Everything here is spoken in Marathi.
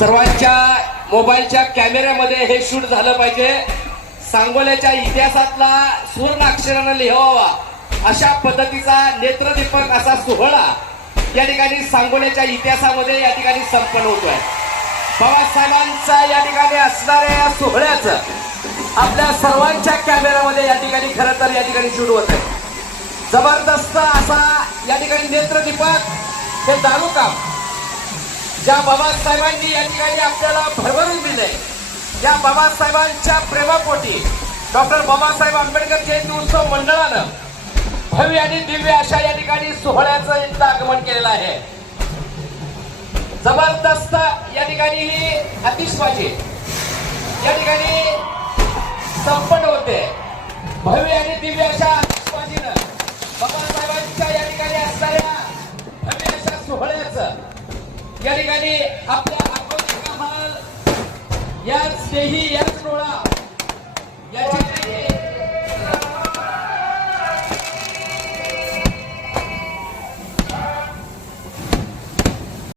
सर्वांच्या मोबाईलच्या कॅमेऱ्यामध्ये हे शूट झालं पाहिजे. सांगोल्याच्या इतिहासातला सुवर्ण अक्षरानं लिहावा अशा पद्धतीचा नेत्रदीपक असा सोहळा या ठिकाणी सांगोल्याच्या इतिहासामध्ये या ठिकाणी संपन्न होतोय. बाबासाहेबांचा या ठिकाणी असणाऱ्या या सोहळ्याचं आपल्या सर्वांच्या कॅमेऱ्यामध्ये या ठिकाणी खरं तर या ठिकाणी शूट होत आहे. जबरदस्त असा या ठिकाणी नेत्रदीपक हे दारू काम ज्या बाबासाहेबांनी या ठिकाणी आपल्याला भरभरून दिले, या बाबासाहेबांच्या प्रेमापोटी डॉक्टर बाबासाहेब आंबेडकर जयंती उत्सव मंडळानं भव्य आणि दिव्य अशा या ठिकाणी सोहळ्याचं इथं आगमन केलेलं आहे. जबरदस्त या ठिकाणी ही आतिषबाजी या ठिकाणी संपन्न होते. भव्य आणि दिव्य अशा आतिषबाजीनं बाबासाहेबांच्या या ठिकाणी असणाऱ्या भव्य अशा सोहळ्याचं या ठिकाणी आपल्या आगोनी कमाल याच देही याच डोळा या ठिकाणी